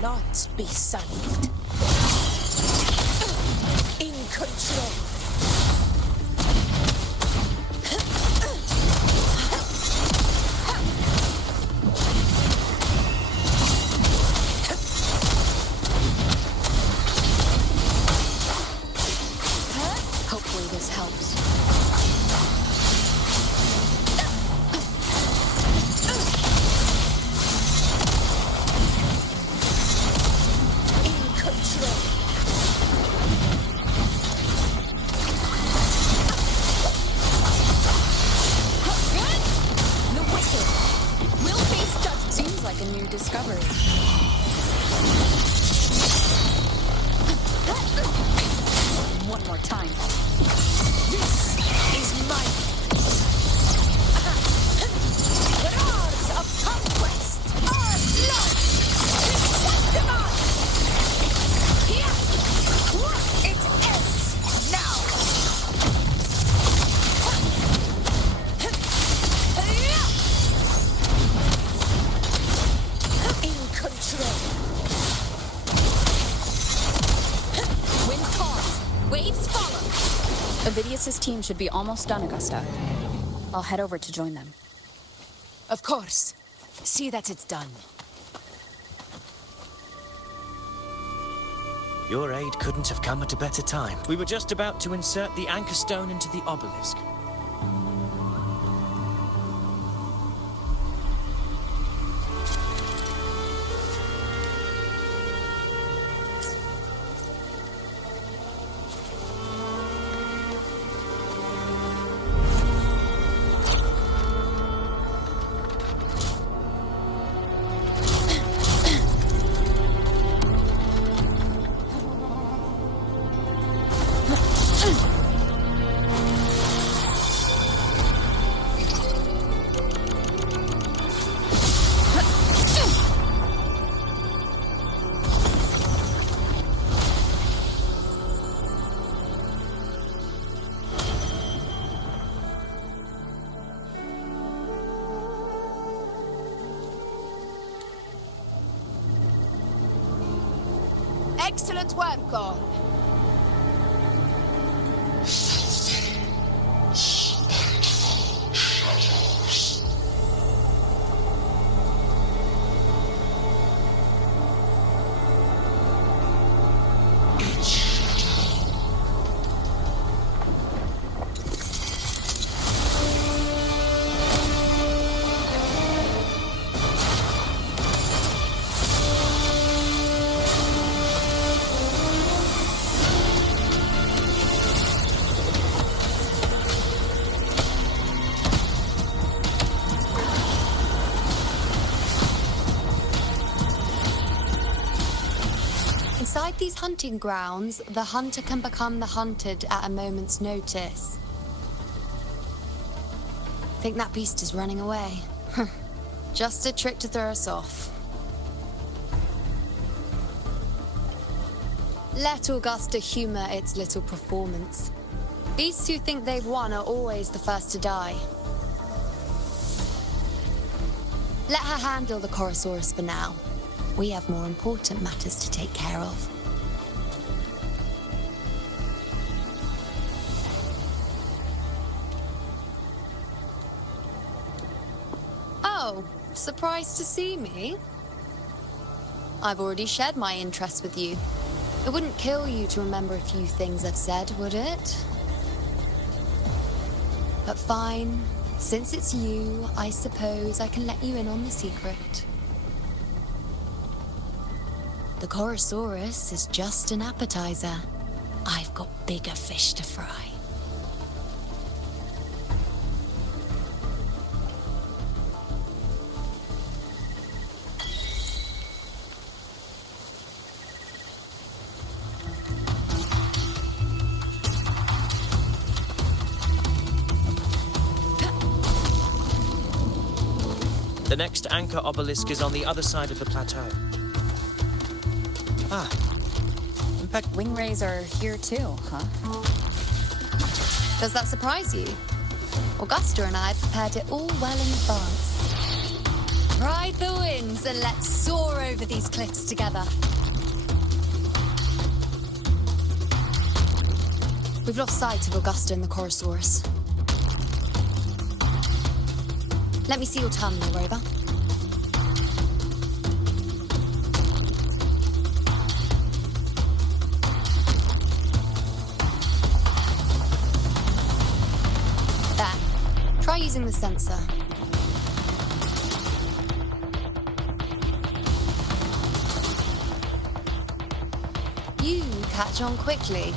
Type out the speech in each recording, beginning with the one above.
not be saved. In control. Hopefully this helps. One more time. This is my Wars of conquest. Our blood. Testimony. Here. It ends now. In control. Waves follow! Avidius's team should be almost done, Augusta. I'll head over to join them. Of course. See that it's done. Your aid couldn't have come at a better time. We were just about to insert the anchor stone into the obelisk. Excellent work, all. Inside these hunting grounds, the hunter can become the hunted at a moment's notice. Think that beast is running away? Just a trick to throw us off. Let Augusta humor its little performance. Beasts who think they've won are always the first to die. Let her handle the Chorosaurus for now. We have more important matters to take care of. Oh, surprised to see me? I've already shared my interest with you. It wouldn't kill you to remember a few things I've said, would it? But fine. Since it's you, I suppose I can let you in on the secret. The Chorosaurus is just an appetizer. I've got bigger fish to fry. The next anchor obelisk is on the other side of the plateau. Ah. Wing rays are here too, huh? Does that surprise you? Augusta and I prepared it all well in advance. Ride the winds and let's soar over these cliffs together. We've lost sight of Augusta and the Chorosaurus. Let me see your terminal, Rover. There. Try using the sensor. You catch on quickly.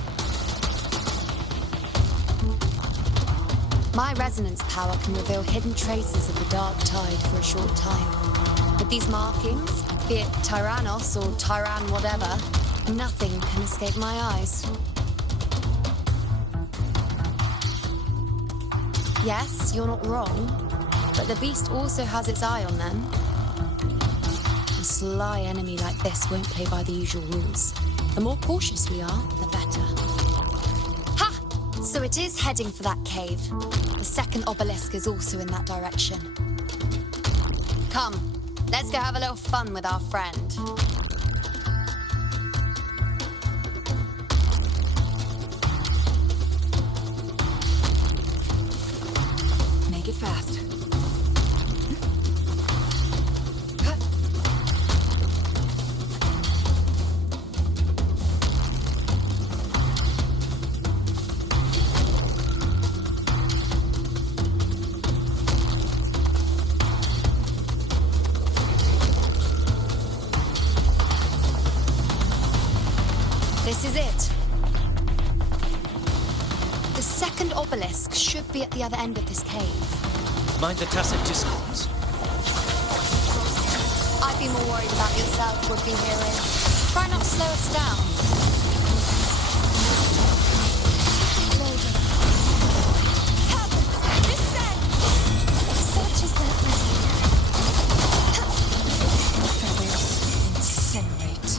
My resonance power can reveal hidden traces of the dark tide for a short time. With these markings, be it Tyrannos or Tyran whatever, nothing can escape my eyes. Yes, you're not wrong, but the beast also has its eye on them. A sly enemy like this won't play by the usual rules. The more cautious we are, the better. Ha! So it is heading for that cave. The second obelisk is also in that direction. Come, let's go have a little fun with our friend. Make it fast. This is it. The second obelisk should be at the other end of this cave. Mind the tacit discords. I'd be more worried about yourself, would-be hero. Try not to slow us down. Heavens! Descend! Such is their blessing. Feathers incinerate.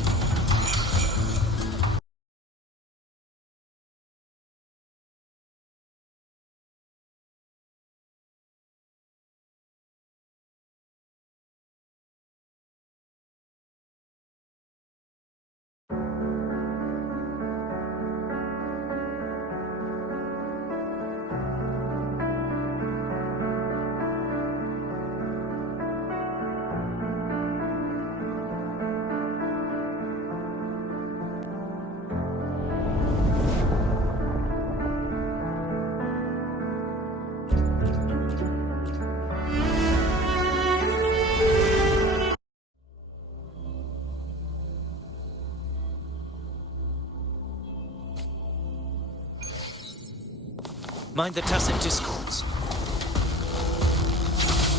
Mind the tacit discords.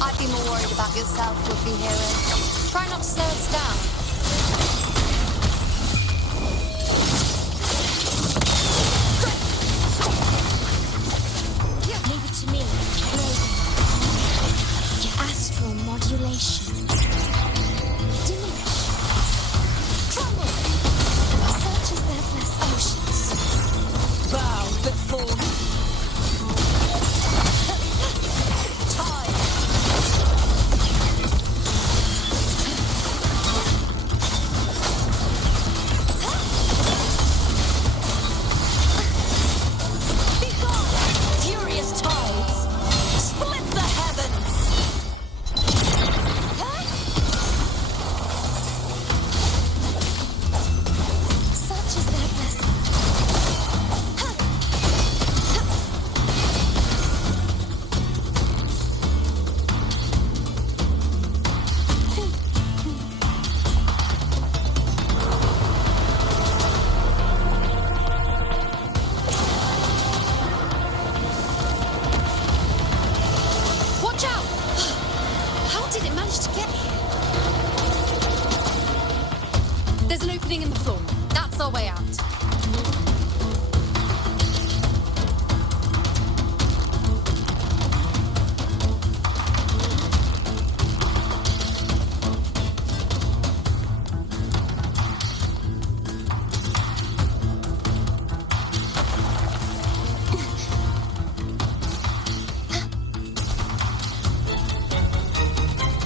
I'd be more worried about yourself, would-be hero. Try not to slow us down. Leave it to me, Raven. Astral modulation. Diminish. Crumble. Such as their blessed oceans. Bow before me. In the floor. That's our way out.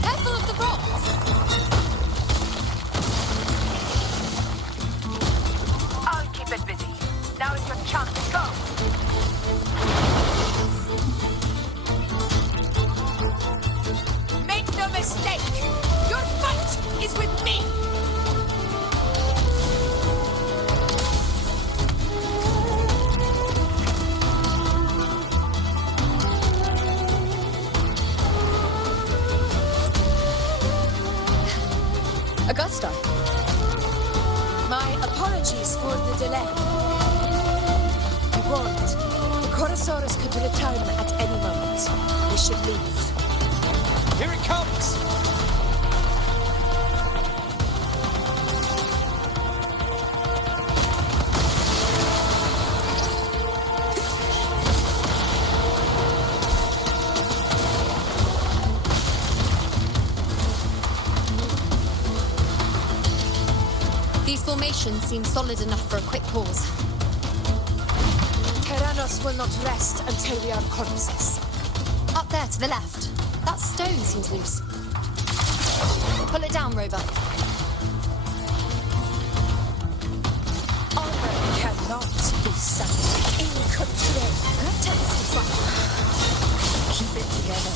Careful of the rock. mistake! Your fight is with me! Augusta. My apologies for the delay. I warned. The Chorosaurus could return at any moment. We should leave. Here it comes! These formations seem solid enough for a quick pause. Tyrannos will not rest until we are corpses. Up there to the left. That stone seems loose. Pull it down, Rover. Honor cannot be sunk in control. Testify. Keep it together.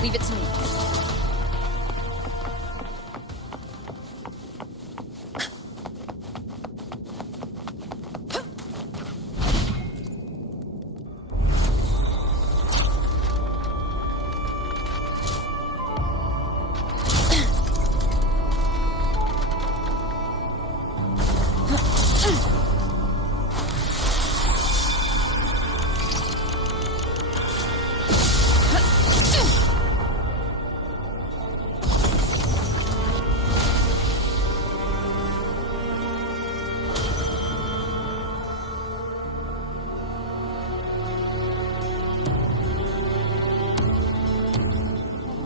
Leave it to me.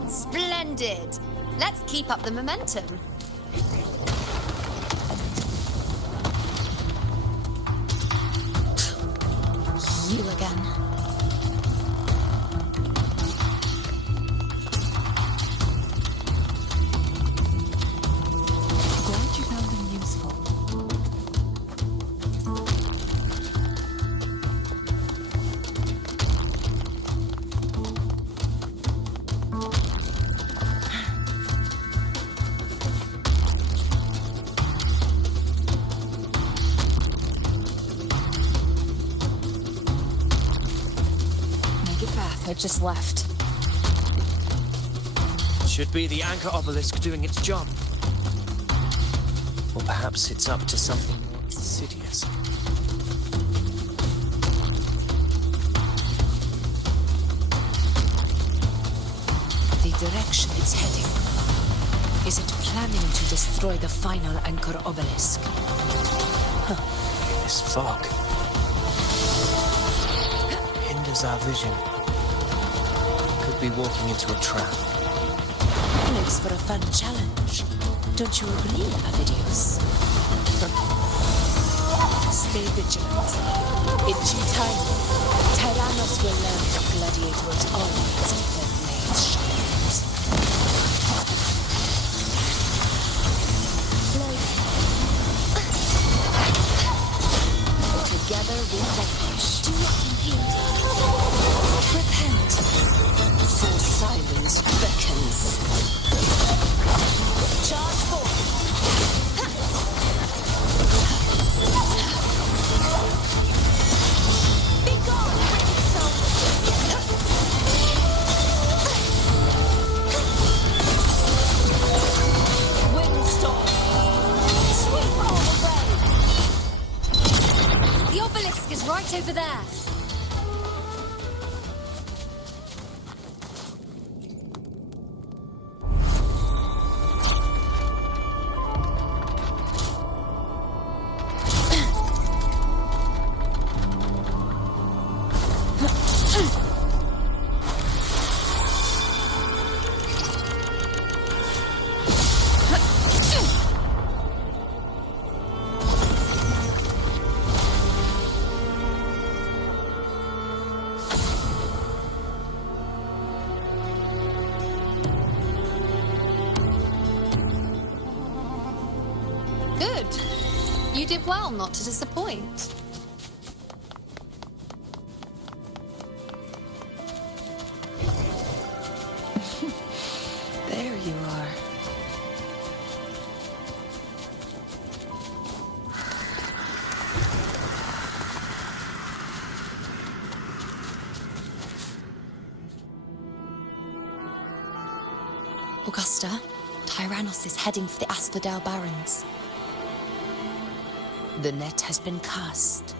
Splendid. Let's keep up the momentum. You again. Glad you found them useful. I just left. Should be the anchor obelisk doing its job. Or perhaps it's up to something more insidious. The direction it's heading. Is it planning to destroy the final anchor obelisk? This fog hinders our vision. Could be walking into a trap. Makes for a fun challenge. Don't you agree, Avidius? Stay vigilant. In due time, Tyrannos will learn that gladiators always keep their blades sharp. Together we vanquish. Do not impede. Repent, for silence beckons. Charge forth! Be gone, wicked soul! Windstorm! Sweep all away! The obelisk is right over there. Good. You did well not to disappoint. There you are. Augusta, Tyrannos is heading for the Asphodel Barrens. The net has been cast.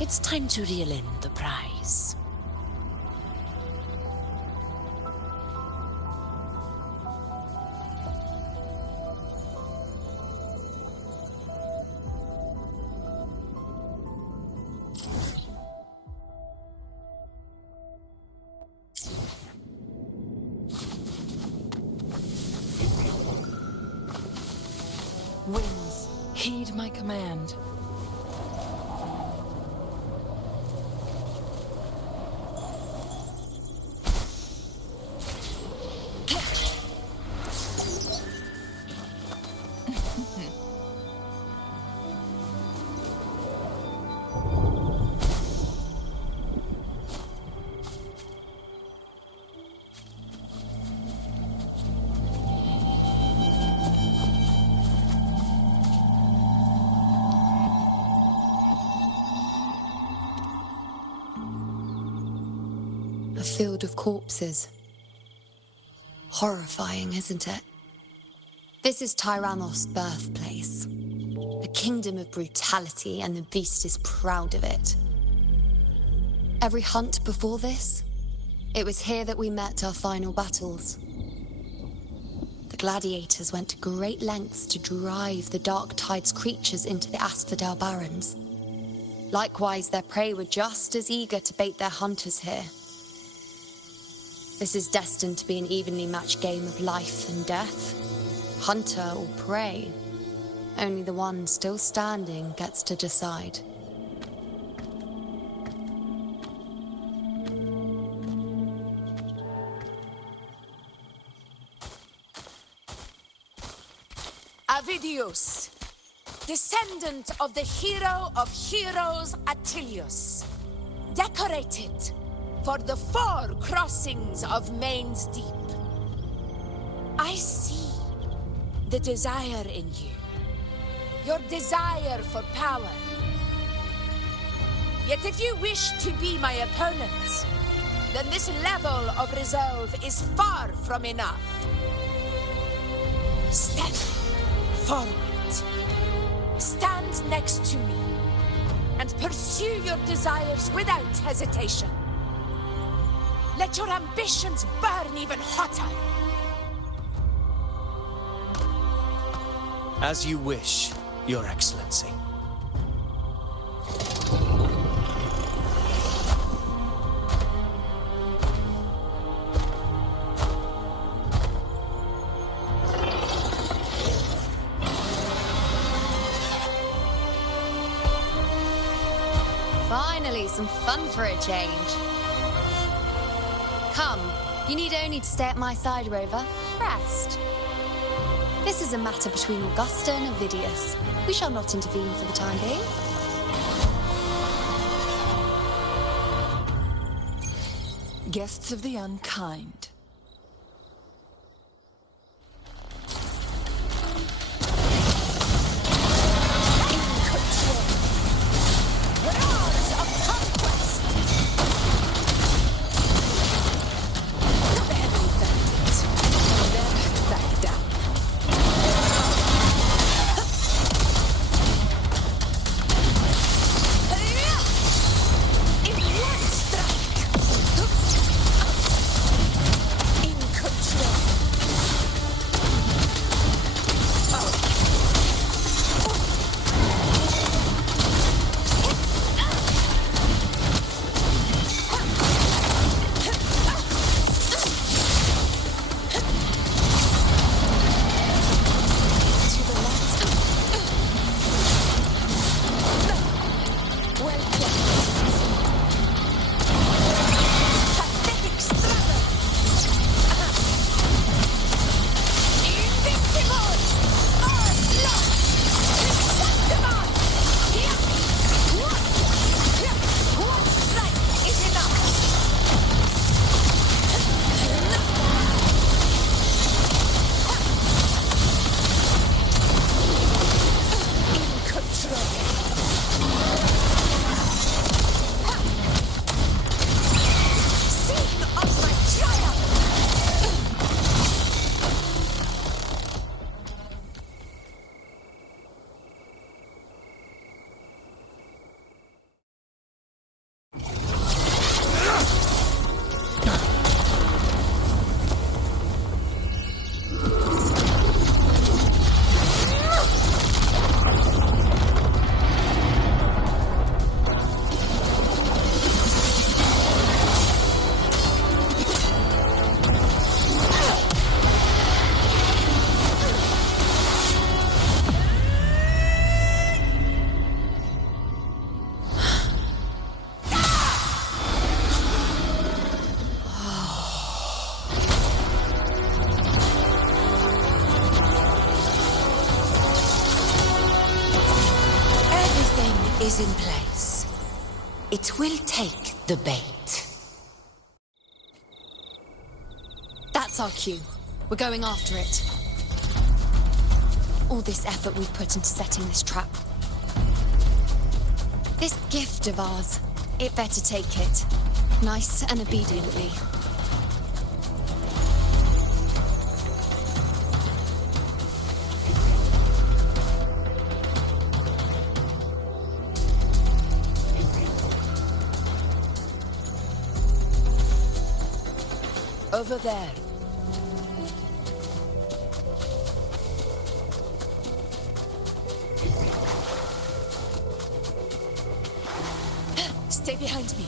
It's time to reel in the prize. Winds, heed my command. A field of corpses. Horrifying, isn't it? This is Tyrannos' birthplace. A kingdom of brutality, and the beast is proud of it. Every hunt before this, it was here that we met our final battles. The gladiators went to great lengths to drive the Dark Tide's creatures into the Asphodel Barrens. Likewise, their prey were just as eager to bait their hunters here. This is destined to be an evenly matched game of life and death. Hunter or prey. Only the one still standing gets to decide. Avidius, descendant of the hero of heroes Attilius, decorated for the 4 crossings of Main's Deep. I see the desire in you, your desire for power. Yet if you wish to be my opponent, then this level of resolve is far from enough. Step forward. Stand next to me and pursue your desires without hesitation. Let your ambitions burn even hotter. As you wish, Your Excellency. Finally, some fun for a change. Come, you need only to stay at my side, Rover. Rest. This is a matter between Augusta and Avidius. We shall not intervene for the time being. Guests of the unkind. is in place. It will take the bait. That's our cue. We're going after it. All this effort we've put into setting this trap. This gift of ours, it better take it. Nice and obediently. Over there. Stay behind me.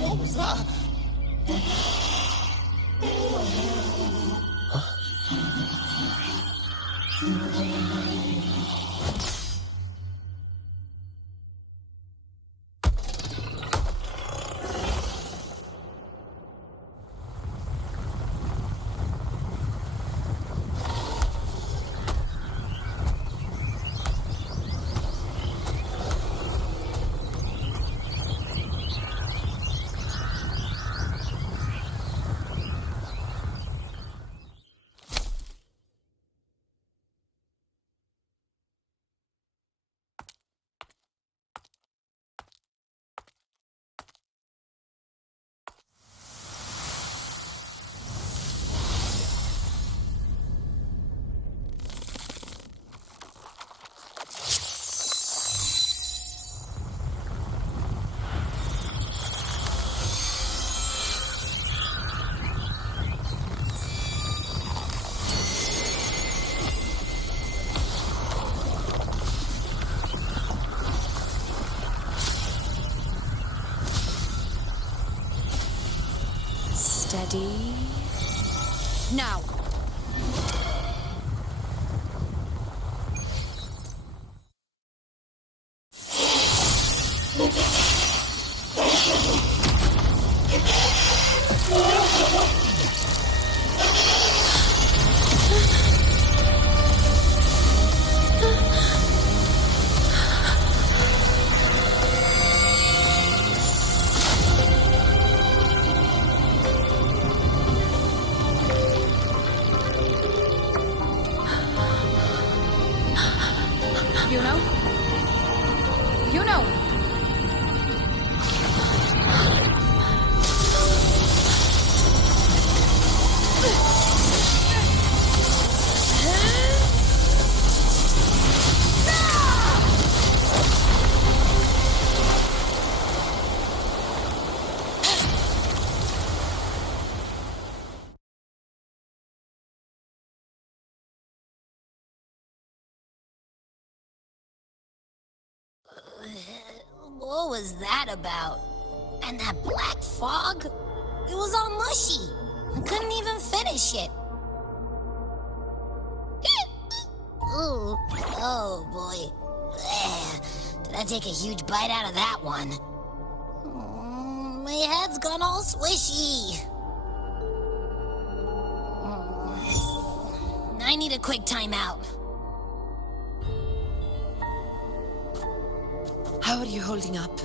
What was that? Steady. Now. Iuno? Iuno! What was that about? And that black fog? It was all mushy. I couldn't even finish it. Ooh, oh boy. Did I take a huge bite out of that one? My head's gone all swishy. I need a quick timeout. How are you holding up?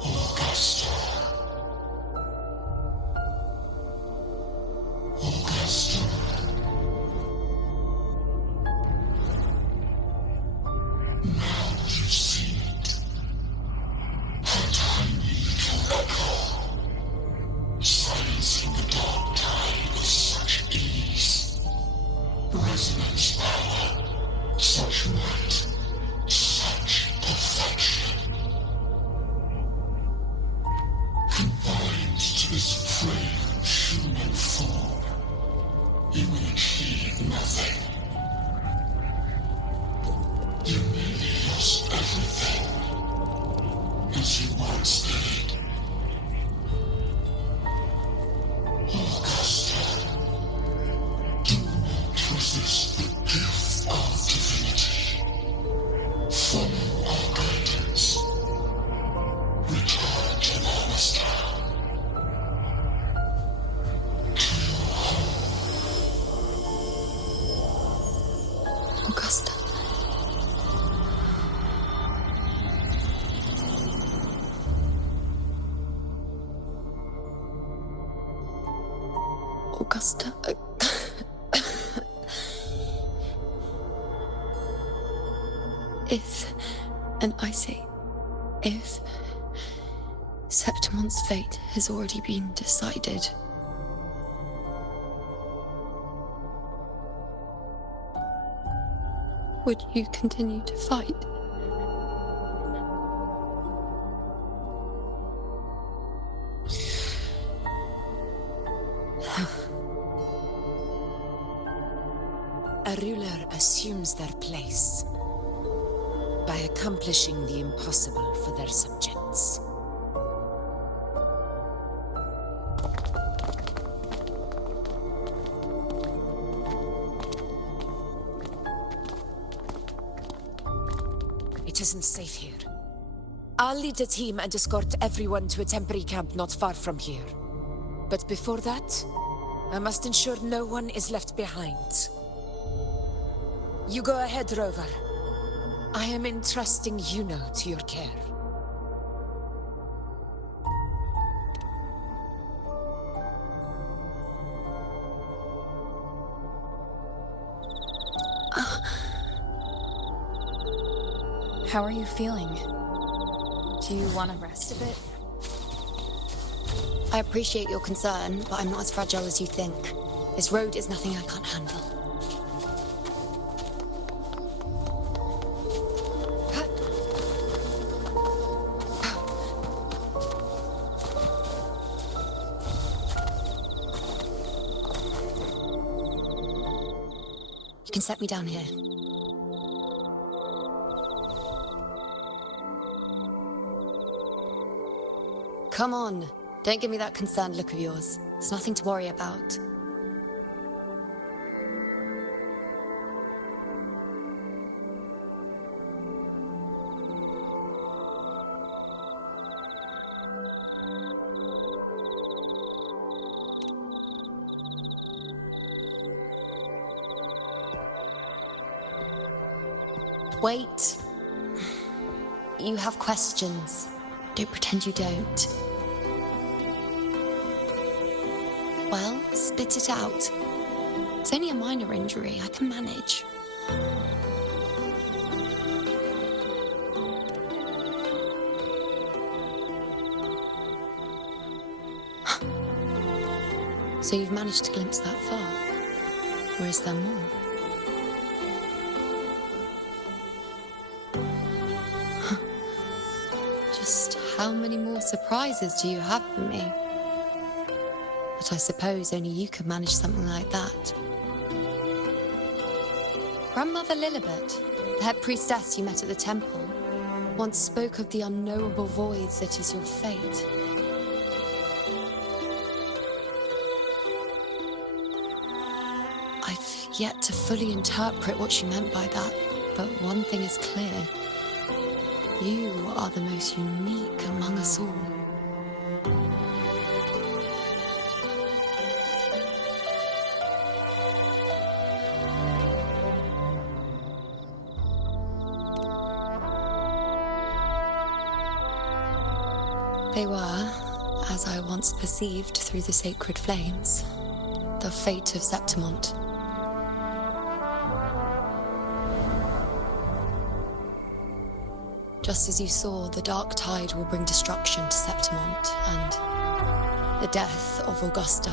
Augusta. Augusta. Resonance power. Such might. Such perfection. Combined to this frail human form, you will achieve nothing. You nearly lost everything, as you once did. Augusta, do not resist the gift of divinity. Follow our guidance. Return to Augusta. To your home. Augusta. Augusta. If, and I say, if Septimon's fate has already been decided, would you continue to fight? A ruler assumes their place by accomplishing the impossible for their subjects. It isn't safe here. I'll lead a team and escort everyone to a temporary camp not far from here. But before that, I must ensure no one is left behind. You go ahead, Rover. I am entrusting Iuno to your care. How are you feeling? Do you want to rest a bit? I appreciate your concern, but I'm not as fragile as you think. This road is nothing I can't handle. You can set me down here. Come on. Don't give me that concerned look of yours. It's nothing to worry about. Wait. You have questions. Don't pretend you don't. Well, spit it out. It's only a minor injury. I can manage. So you've managed to glimpse that far? Or is there more? Just how many more surprises do you have for me? But I suppose only you could manage something like that. Grandmother Lilibet, the head priestess you met at the temple, once spoke of the unknowable voids that is your fate. I've yet to fully interpret what she meant by that, but one thing is clear. You are the most unique among us all. They were, as I once perceived through the sacred flames, the fate of Septimont. Just as you saw, the dark tide will bring destruction to Septimont and the death of Augusta.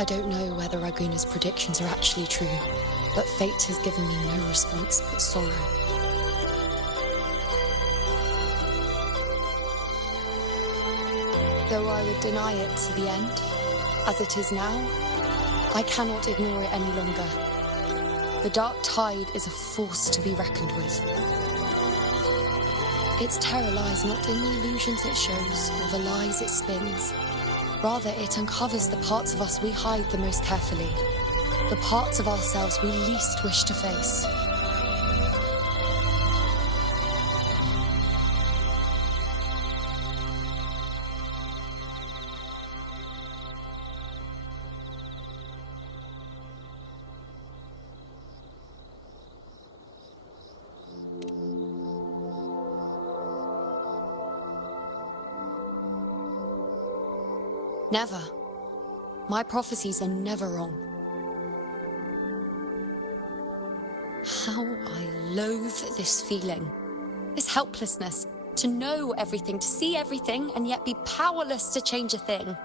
I don't know whether Raguna's predictions are actually true, but fate has given me no response but sorrow. Though I would deny it to the end, as it is now, I cannot ignore it any longer. The dark tide is a force to be reckoned with. Its terror lies not in the illusions it shows or the lies it spins. Rather, it uncovers the parts of us we hide the most carefully, the parts of ourselves we least wish to face. Never. My prophecies are never wrong. How I loathe this feeling. This helplessness. To know everything, to see everything, and yet be powerless to change a thing.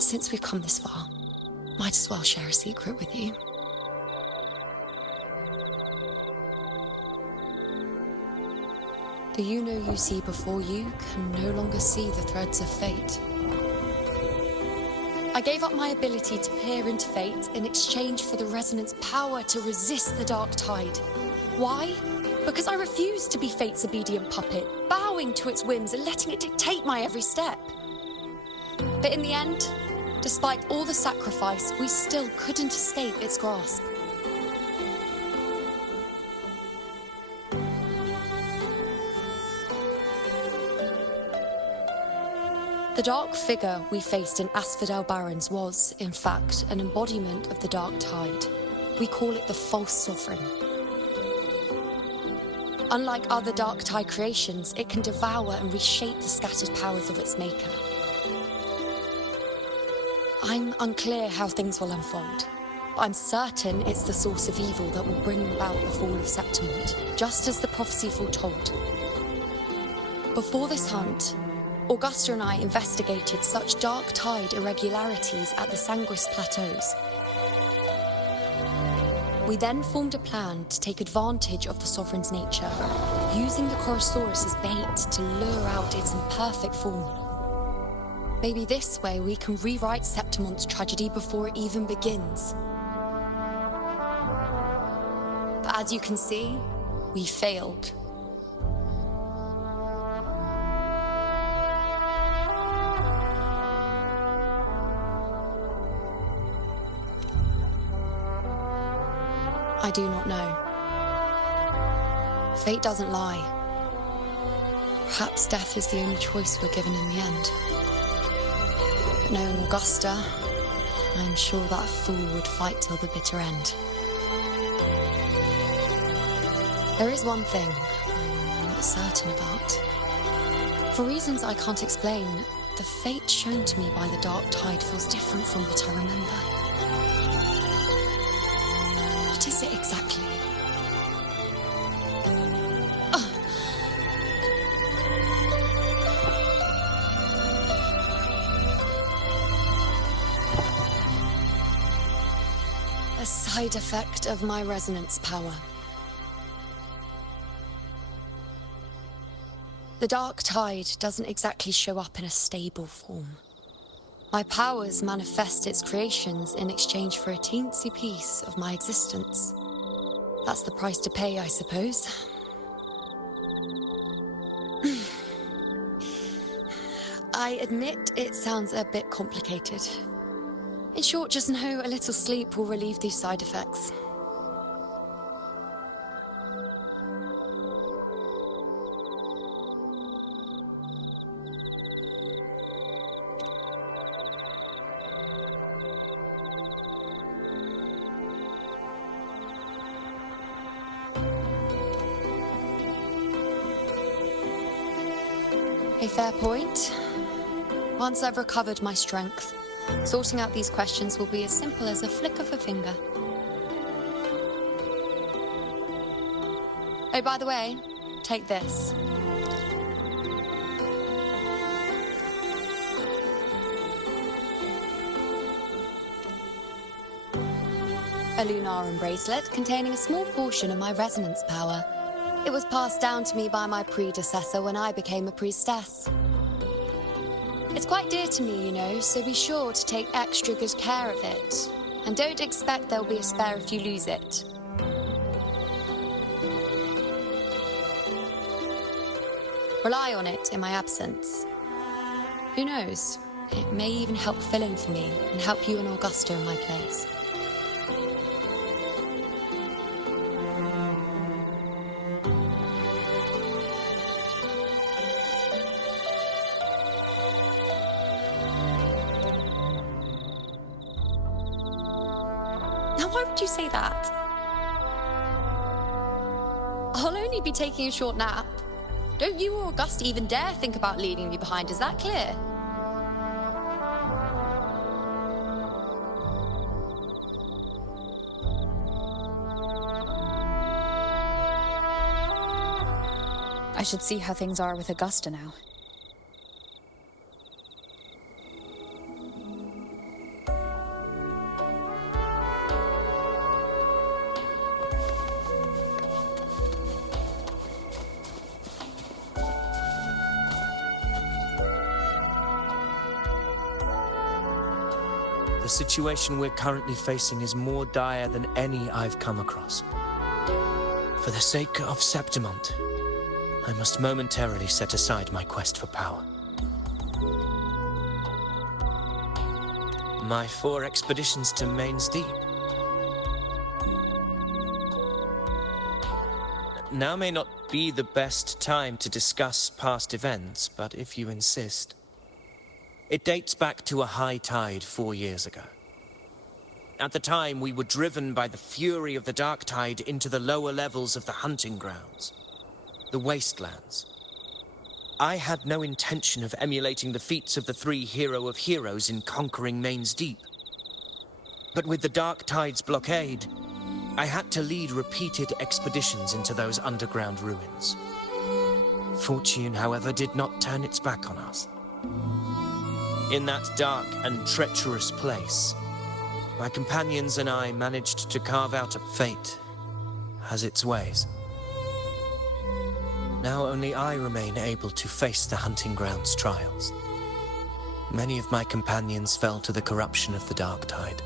Since we've come this far, might as well share a secret with you. The Iuno you see before you can no longer see the threads of fate. I gave up my ability to peer into fate in exchange for the Resonant's power to resist the dark tide. Why? Because I refused to be fate's obedient puppet, bowing to its whims and letting it dictate my every step. But in the end, despite all the sacrifice, we still couldn't escape its grasp. The dark figure we faced in Asphodel Barrens was, in fact, an embodiment of the dark tide. We call it the false sovereign. Unlike other dark tide creations, it can devour and reshape the scattered powers of its maker. I'm unclear how things will unfold, but I'm certain it's the source of evil that will bring about the fall of Septimont, just as the prophecy foretold. Before this hunt, Augusta and I investigated such dark tide irregularities at the Sangris Plateaus. We then formed a plan to take advantage of the Sovereign's nature, using the Chorosaurus as bait to lure out its imperfect form. Maybe this way we can rewrite Septimont's tragedy before it even begins. But as you can see, we failed. I do not know. Fate doesn't lie. Perhaps death is the only choice we're given in the end. But knowing Augusta, I'm sure that fool would fight till the bitter end. There is one thing I'm not certain about. For reasons I can't explain, the fate shown to me by the dark tide feels different from what I remember. What is it exactly? A side effect of my resonance power. The dark tide doesn't exactly show up in a stable form. My powers manifest its creations in exchange for a teensy piece of my existence. That's the price to pay, I suppose. I admit it sounds a bit complicated. In short, just know a little sleep will relieve these side effects. A fair point. Once I've recovered my strength, sorting out these questions will be as simple as a flick of a finger. Oh, by the way, take this. A Lunarum bracelet containing a small portion of my resonance power. It was passed down to me by my predecessor when I became a priestess. It's quite dear to me, you know, so be sure to take extra good care of it. And don't expect there'll be a spare if you lose it. Rely on it in my absence. Who knows? It may even help fill in for me and help you and Augusta in my place. Now, why would you say that? I'll only be taking a short nap. Don't you or Augusta even dare think about leaving me behind, is that clear? I should see how things are with Augusta now. The situation we're currently facing is more dire than any I've come across. For the sake of Septimont, I must momentarily set aside my quest for power. My 4 expeditions to Main's Deep. Now may not be the best time to discuss past events, but if you insist. It dates back to a high tide 4 years ago. At the time, we were driven by the fury of the dark tide into the lower levels of the hunting grounds, the wastelands. I had no intention of emulating the feats of the 3 hero of heroes in conquering Main's Deep. But with the dark tide's blockade, I had to lead repeated expeditions into those underground ruins. Fortune, however, did not turn its back on us. In that dark and treacherous place, my companions and I managed to carve out a fate has its ways. Now only I remain able to face the hunting grounds trials. Many of my companions fell to the corruption of the dark tide.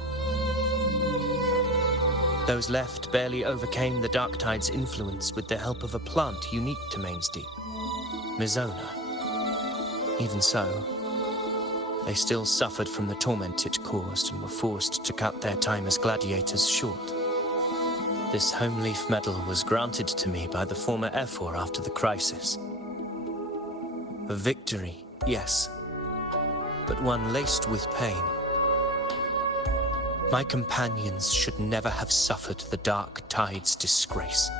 Those left barely overcame the dark tide's influence with the help of a plant unique to Main's Deep, Mizona. Even so, they still suffered from the torment it caused and were forced to cut their time as gladiators short. This home leaf medal was granted to me by the former Ephor after the crisis. A victory, yes, but one laced with pain. My companions should never have suffered the dark tide's disgrace.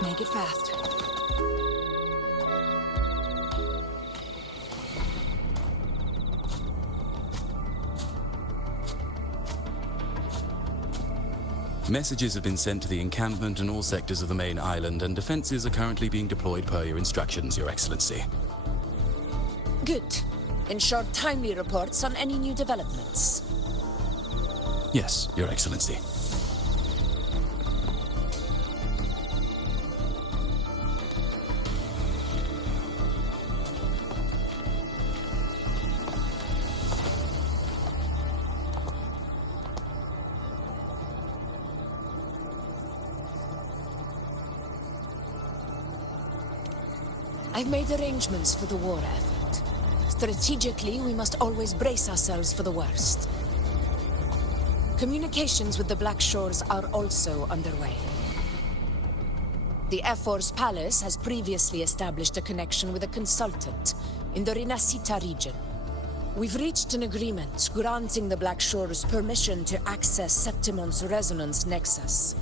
Make it fast. Messages have been sent to the encampment and all sectors of the main island, and defenses are currently being deployed per your instructions, Your Excellency. Good. Ensure timely reports on any new developments. Yes, Your Excellency. I've made arrangements for the war effort. Strategically, we must always brace ourselves for the worst. Communications with the Black Shores are also underway. The Ephor's palace has previously established a connection with a consultant in the Rinascita region. We've reached an agreement granting the Black Shores permission to access Septimont's resonance nexus.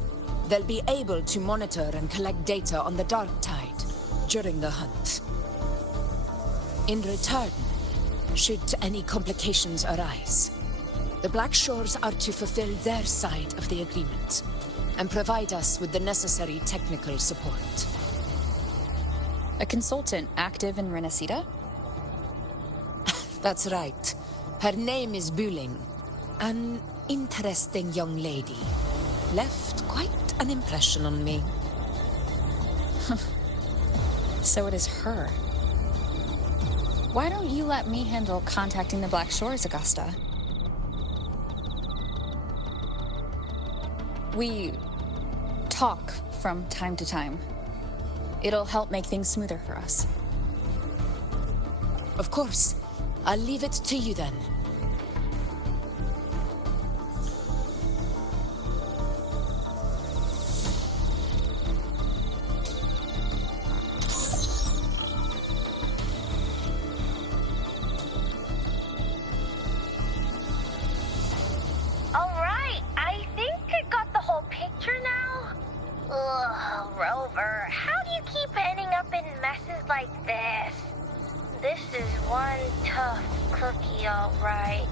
They'll be able to monitor and collect data on the Dark Tide during the hunt. In return, should any complications arise, the Black Shores are to fulfill their side of the agreement and provide us with the necessary technical support. A consultant active in Renacita? That's right. Her name is Buling. An interesting young lady. Left quite an impression on me. So it is her. Why don't you let me handle contacting the Black Shores, Augusta? We talk from time to time. It'll help make things smoother for us. Of course. I'll leave it to you then. Alright, I think I got the whole picture now. Ugh, Rover, how do you keep ending up in messes like this? This is one tough cookie, alright.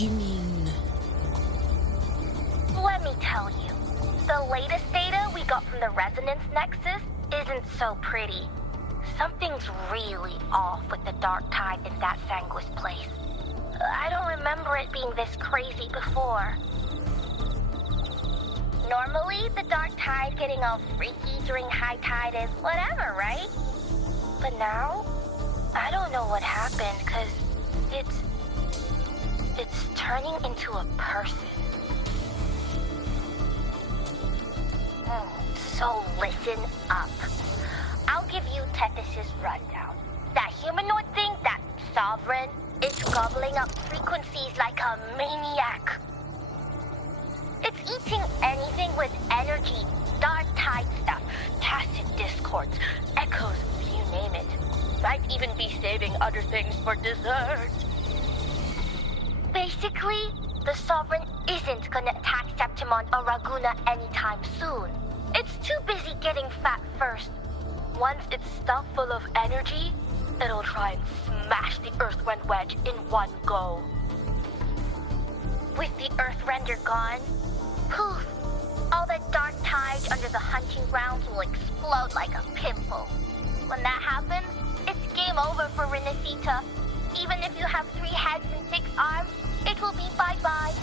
You mean... Let me tell you, the latest data we got from the Resonance Nexus isn't so pretty. Something's really off with the dark tide in that Sanguis place. I don't remember it being this crazy before. Normally, the dark tide getting all freaky during high tide is whatever, right? But now, I don't know what happened, because it's turning into a person. So listen up. I'll give you Tethys' rundown. That humanoid thing, that Sovereign, is gobbling up frequencies like a maniac. It's eating anything with energy, dark tide stuff, tacit discords, echoes, you name it. Might even be saving other things for dessert. Basically, the Sovereign isn't gonna attack Septimon or Raguna anytime soon. It's too busy getting fat first. Once it's stuffed full of energy, it'll try and smash the Earthrend wedge in one go. With the Earthrender gone, poof, all that dark tide under the hunting grounds will explode like a pimple. When that happens, it's game over for Renacita. Even if you have 3 heads and 6 arms, it will be bye-bye.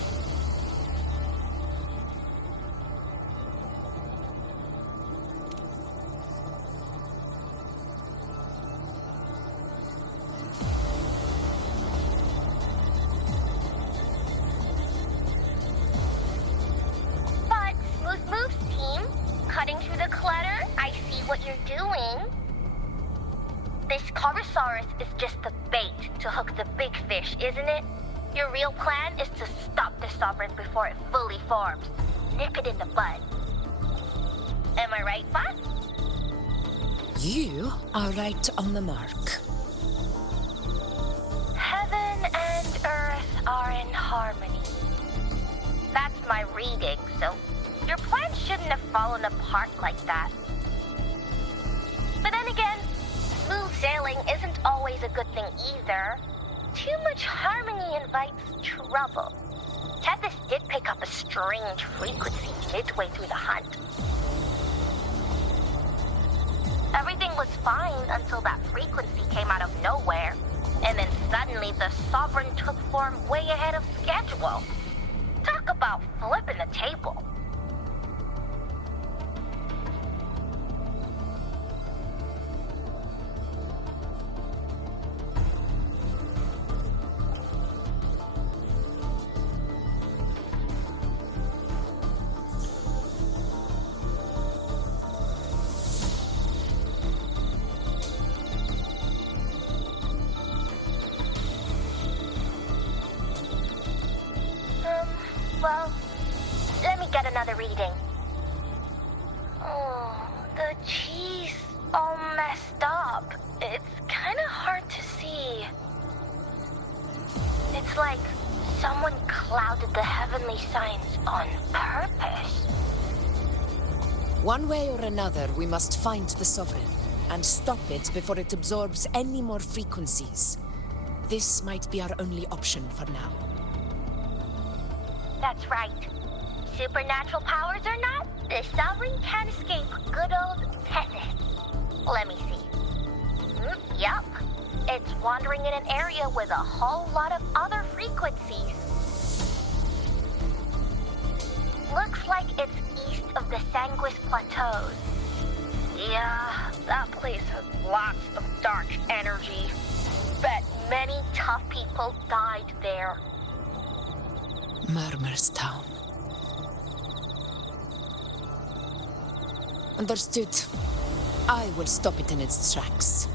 But, Smooth Moves team, cutting through the clutter, I see what you're doing. This Corosaurus is just the bait to hook the big fish, isn't it? Your real plan is to stop the Sovereign before it fully forms. Nip it in the bud. Am I right, Bot? You are right on the mark. Heaven and Earth are in harmony. That's my reading, so your plan shouldn't have fallen apart like that. But then again, smooth sailing isn't always a good thing either. Too much harmony invites trouble. Tethys did pick up a strange frequency midway through the hunt. Everything was fine until that frequency came out of nowhere. And then suddenly the Sovereign took form way ahead of schedule. Talk about flipping the table. Well, let me get another reading. Oh, the cheese all messed up. It's kind of hard to see. It's like someone clouded the heavenly signs on purpose. One way or another, we must find the Sovereign and stop it before it absorbs any more frequencies. This might be our only option for now. That's right. supernatural powers or not, the Sovereign can't escape good old Tessus. Let me see. Yup. It's wandering in an area with a whole lot of other frequencies. Looks like it's east of the Sanguis Plateaus. Yeah, that place has lots of dark energy. Bet many tough people died there. Murmur's Town. Understood. I will stop it in its tracks.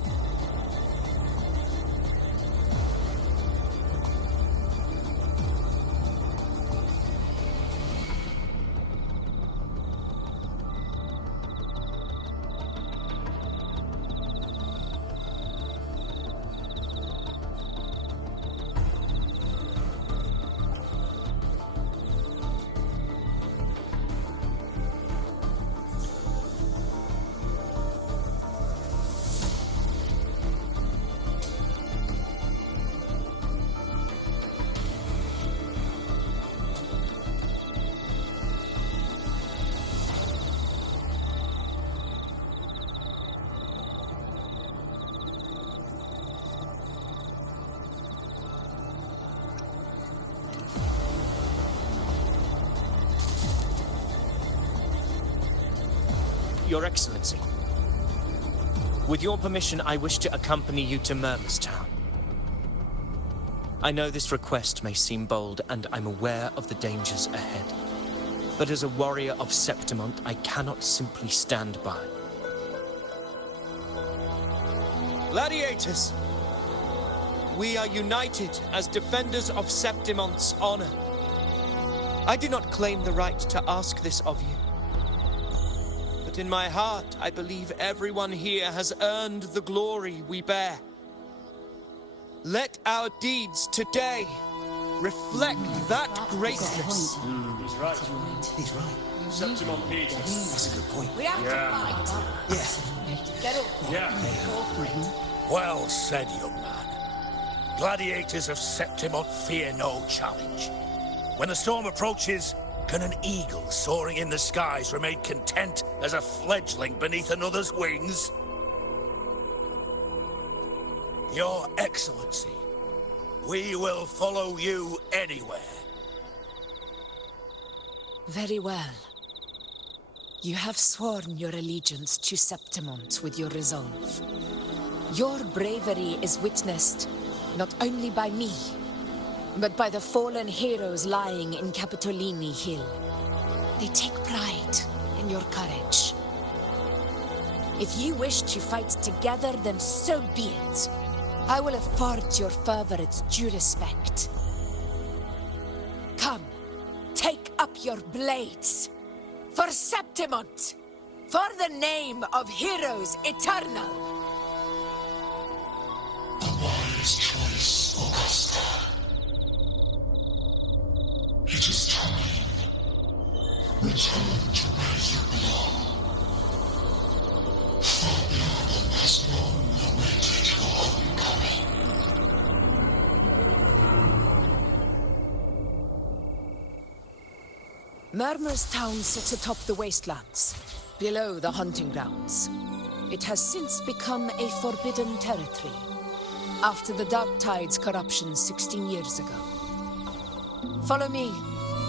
Your Excellency, with your permission, I wish to accompany you to Murmur's Town. I know this request may seem bold, and I'm aware of the dangers ahead. But as a warrior of Septimont, I cannot simply stand by. Gladiators! We are united as defenders of Septimont's honor. I do not claim the right to ask this of you. But in my heart, I believe everyone here has earned the glory we bear. Let our deeds today reflect that greatness. He's right. He's right. Septimont needs us. That's a good point. We have to fight. Yes. Get up. Yeah. Well said, young man. Gladiators of Septimont fear no challenge. When the storm approaches, can an eagle soaring in the skies remain content as a fledgling beneath another's wings? Your Excellency, we will follow you anywhere. Very well. You have sworn your allegiance to Septimont with your resolve. Your bravery is witnessed not only by me, but by the fallen heroes lying in Capitolini Hill. They take pride in your courage. If you wish to fight together, then so be it. I will afford your fervor its due respect. Come, take up your blades. For Septimont! For the name of heroes eternal! A wise choice, Augusta. It is time. Return to where you belong. Fabian has long awaited your homecoming. Murmur's Town sits atop the wastelands, below the hunting grounds. It has since become a forbidden territory, after the Dark Tide's corruption 16 years ago. Follow me.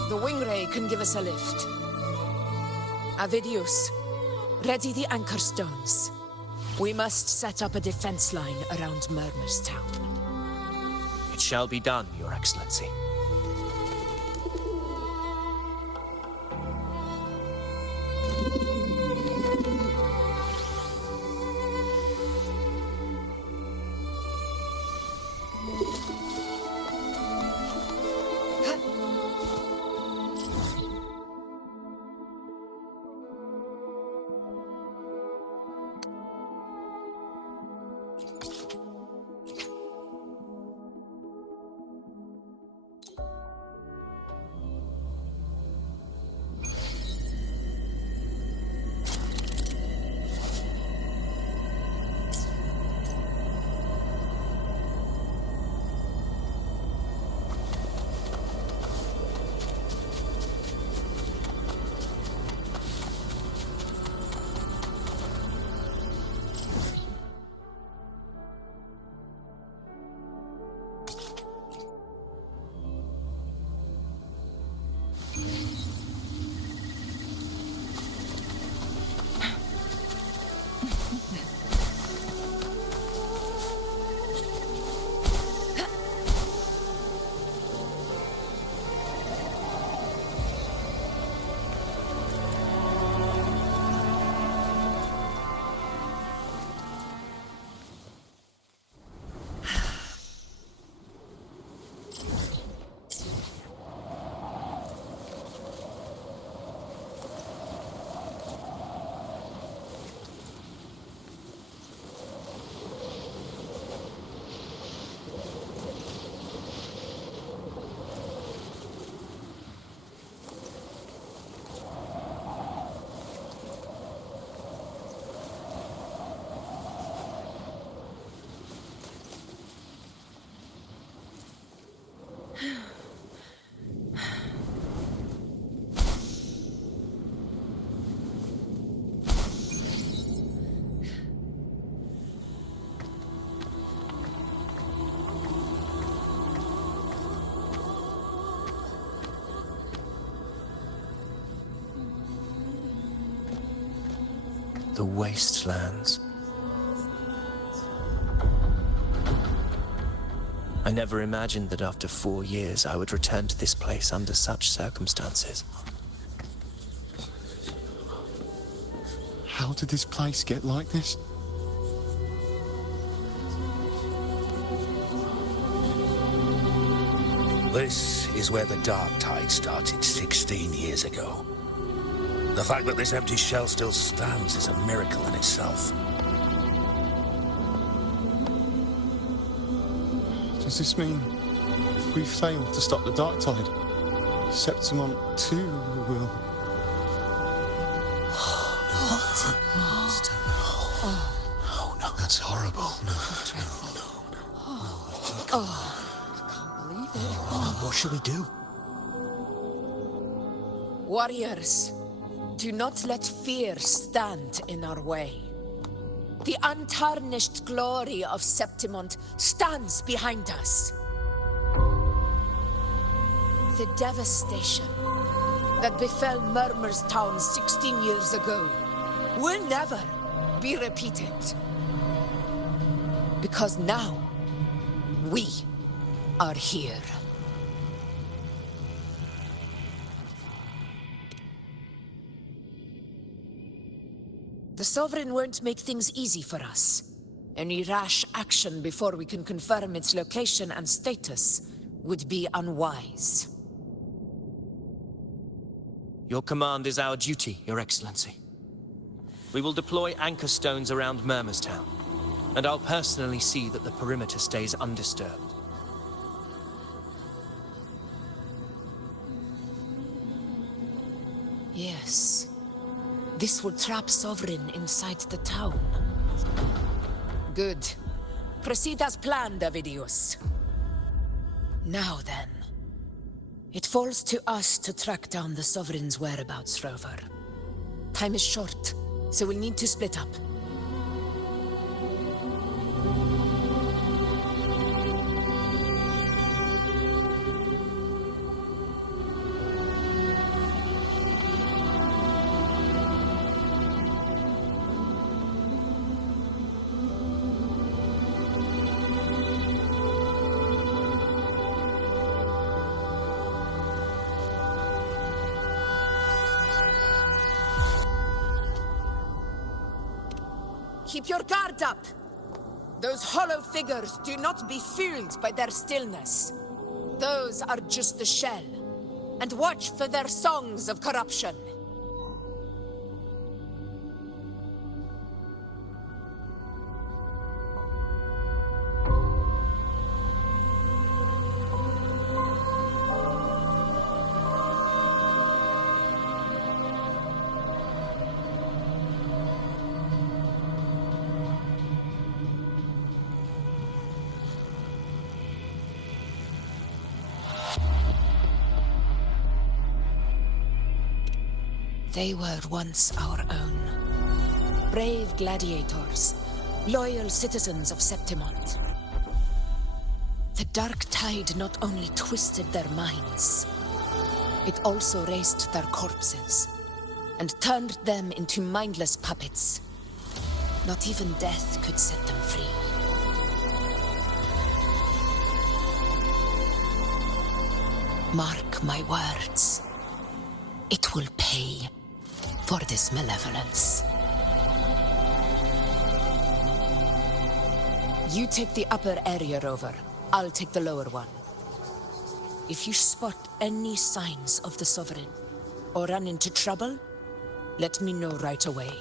The Wingray can give us a lift. Avidius, ready the anchor stones. We must set up a defense line around Murmur's Town. It shall be done, Your Excellency. The wastelands. I never imagined that after 4 years I would return to this place under such circumstances. How did this place get like this? This is where the Dark Tide started 16 years ago. The fact that this empty shell still stands is a miracle in itself. Does this mean if we fail to stop the Dark Tide, Septimont too will... Oh, no, that's horrible. No. What should we do? Warriors, do not let fear stand in our way. The untarnished glory of Septimont stands behind us. The devastation that befell Murmur's town 16 years ago will never be repeated. Because now, we are here. The Sovereign won't make things easy for us. Any rash action before we can confirm its location and status would be unwise. Your command is our duty, Your Excellency. We will deploy anchor stones around Murmur's town, and I'll personally see that the perimeter stays undisturbed. Yes. This will trap Sovereign inside the town. Good. Proceed as planned, Avidius. Now then. It falls to us to track down the Sovereign's whereabouts, Rover. Time is short, so we'll need to split up. Keep your guard up! Those hollow figures do not be fooled by their stillness. Those are just the shell. And watch for their songs of corruption. They were once our own. Brave gladiators, loyal citizens of Septimont. The dark tide not only twisted their minds, it also raised their corpses and turned them into mindless puppets. Not even death could set them free. Mark my words. It will pay for this malevolence. You take the upper area, Rover. I'll take the lower one. If you spot any signs of the Sovereign, or run into trouble, let me know right away.